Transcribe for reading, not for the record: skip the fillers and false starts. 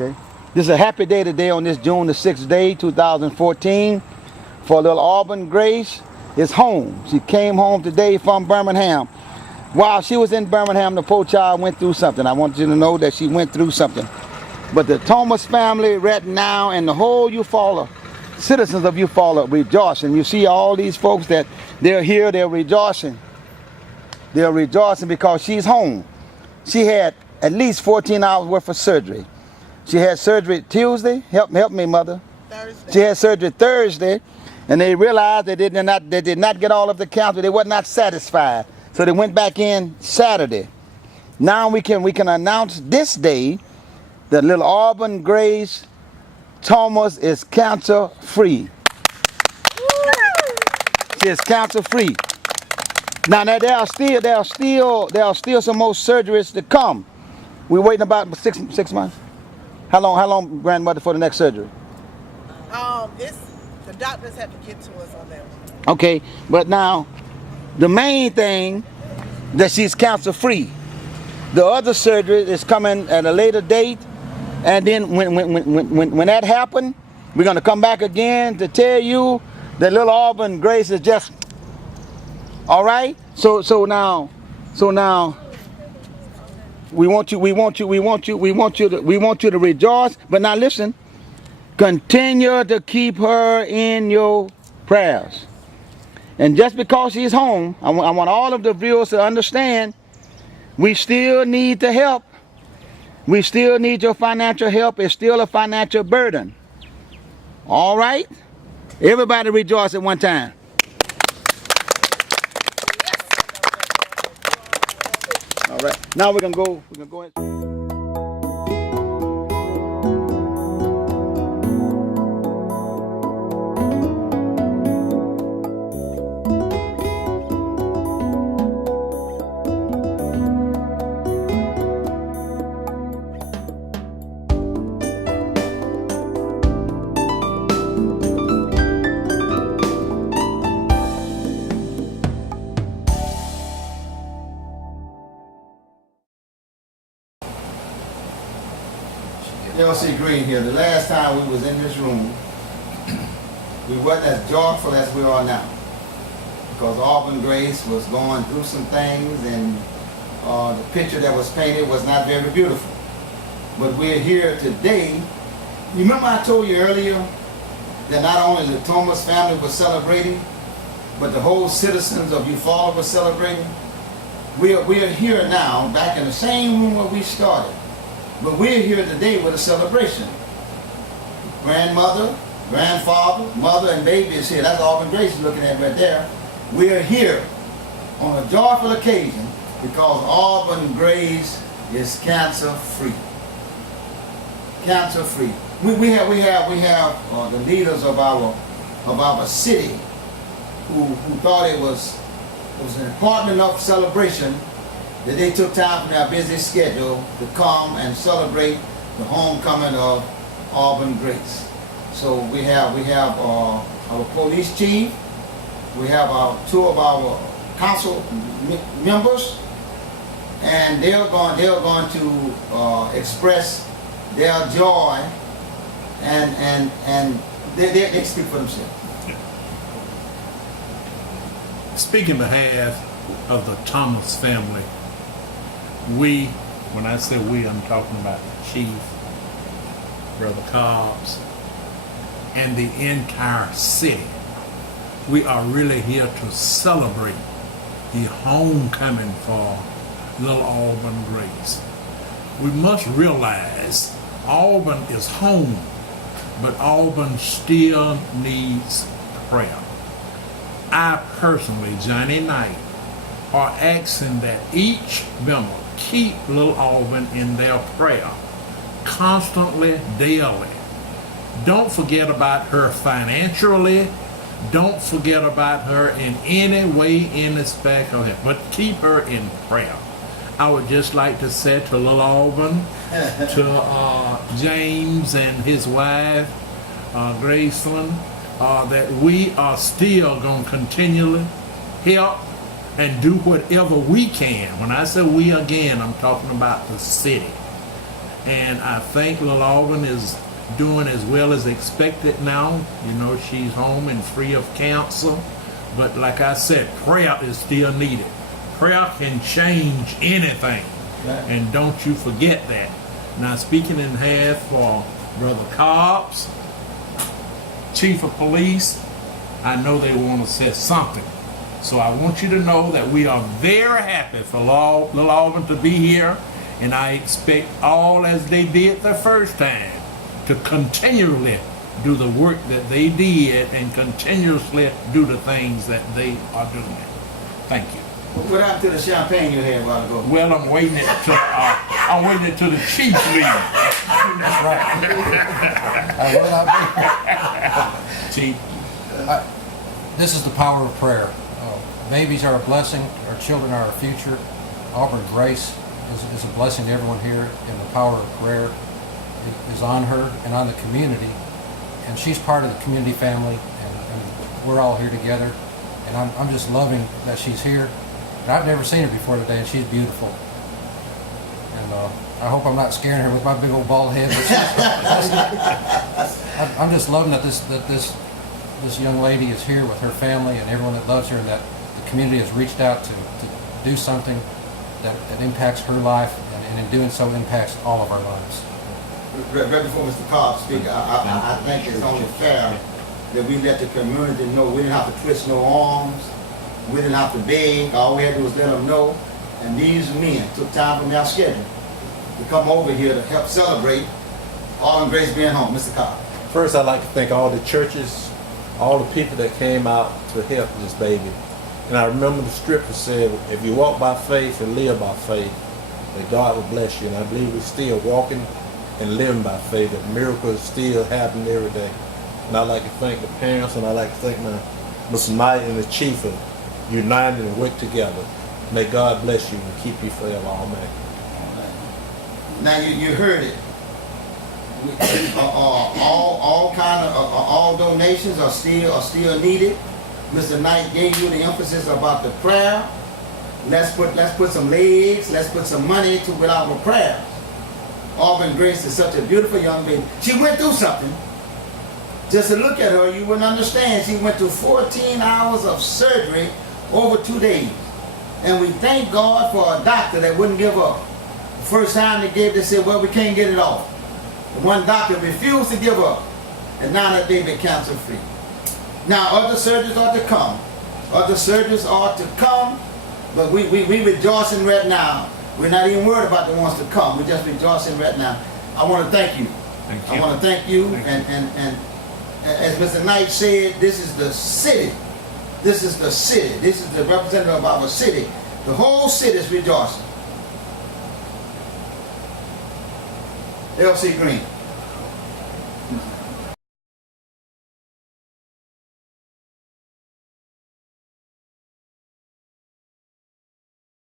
Okay. This is a happy day today on this June the 6th day, 2014. For little Auburn Grace is home. She came home today from Birmingham. While she was in Birmingham, the poor child went through something. I want you to know that she went through something. But the Thomas family right now and the whole Eufaula, citizens of Eufaula, rejoicing. You see all these folks that they're here, they're rejoicing. They're rejoicing because she's home. She had at least 14 hours worth of surgery. She had surgery Tuesday. Help me, mother. Thursday. She had surgery Thursday, and they realized they did not get all of the counts. They were not satisfied, so they went back in Saturday. Now we can announce this day that little Auburn Grace Thomas is cancer free. She is cancer free. Now there are still some more surgeries to come. We're waiting about 6 months. How long, grandmother, for the next surgery? The doctors have to get to us on that one. Okay, but now the main thing that she's cancer free. The other surgery is coming at a later date, and then when that happens, we're gonna come back again to tell you that little Auburn Grace is just all right. So now we want you to rejoice. But now listen, continue to keep her in your prayers. And just because she's home, I want all of the viewers to understand, we still need the help. We still need your financial help. It's still a financial burden. All right? Everybody rejoice at one time. All right. Now we're gonna go ahead. Y'all see Green here. The last time we was in this room, we wasn't as joyful as we are now, because Auburn Grace was going through some things, and the picture that was painted was not very beautiful. But we're here today. You remember I told you earlier that not only the Thomas family was celebrating, but the whole citizens of Eufaula were celebrating? We are here now, back in the same room where we started. But we're here today with a celebration. Grandmother, grandfather, mother, and baby is here. That's Auburn Grace is looking at right there. We're here on a joyful occasion because Auburn Grace is cancer free. Cancer free. We have the leaders of our city who thought it was an important enough celebration that they took time from their busy schedule to come and celebrate the homecoming of Auburn Grace. So we have our police chief, we have two of our council members, and they're going to express their joy, and they speak for themselves. Speaking on behalf of the Thomas family, when I say we, I'm talking about the chief, Brother Cobbs, and the entire city. We are really here to celebrate the homecoming for little Auburn Grace. We must realize Auburn is home, but Auburn still needs prayer. I personally, Johnny Knight, are asking that each member keep little Auburn in their prayer constantly, daily. Don't forget about her financially. Don't forget about her in any way, in aspect of it, but keep her in prayer. I would just like to say to little Auburn, to James and his wife, Graceland, that we are still going to continually help and do whatever we can. When I say we again, I'm talking about the city. And I think Little Auburn is doing as well as expected now. You know, she's home and free of cancer. But like I said, prayer is still needed. Prayer can change anything. Right. And don't you forget that. Now, speaking in behalf for Brother Cobbs, Chief of Police, I know they want to say something. So I want you to know that we are very happy for Little Auburn to be here, and I expect all as they did the first time to continually do the work that they did and continuously do the things that they are doing. Thank you. What happened to the champagne you had a while ago? Well, I'm waiting it to the chief leave. That's right. I will not be. Chief. This is the power of prayer. Babies are a blessing. Our children are our future. Auburn Grace is a blessing to everyone here, and the power of prayer is on her and on the community. And she's part of the community family, and we're all here together. And I'm just loving that she's here. And I've never seen her before today, and she's beautiful. And I hope I'm not scaring her with my big old bald head. But I'm just loving that this young lady is here with her family and everyone that loves her, and that the community has reached out to do something that impacts her life, and in doing so impacts all of our lives. Right before Mr. Cobb speaks, I think it's only fair that we let the community know we didn't have to twist no arms, we didn't have to beg, all we had to do was let them know. And these men took time from their schedule to come over here to help celebrate Auburn Grace being home. Mr. Cobb. First, I'd like to thank all the churches, all the people that came out to help this baby. And I remember the scripture said, if you walk by faith and live by faith, that God will bless you. And I believe we're still walking and living by faith, that miracles still happen every day. And I'd like to thank the parents, and I'd like to thank my Mr. Knight and the chief for united and work together. May God bless you and keep you forever. Amen. Now you heard it. All donations are still needed. Mr. Knight gave you the emphasis about the prayer. Let's put some legs. Let's put some money to with our prayers. Auburn Grace is such a beautiful young lady. She went through something. Just to look at her, you wouldn't understand. She went through 14 hours of surgery over 2 days. And we thank God for a doctor that wouldn't give up. The first time they said, well, we can't get it off. The one doctor refused to give up. And now that baby cancer free. Now other surgeries are to come. Other surgeries are to come. But we rejoicing right now. We're not even worried about the ones to come. We're just rejoicing right now. I want to thank you. Thank you. I want to thank you. And as Mr. Knight said, this is the city. This is the city. This is the representative of our city. The whole city is rejoicing. L.C. Green.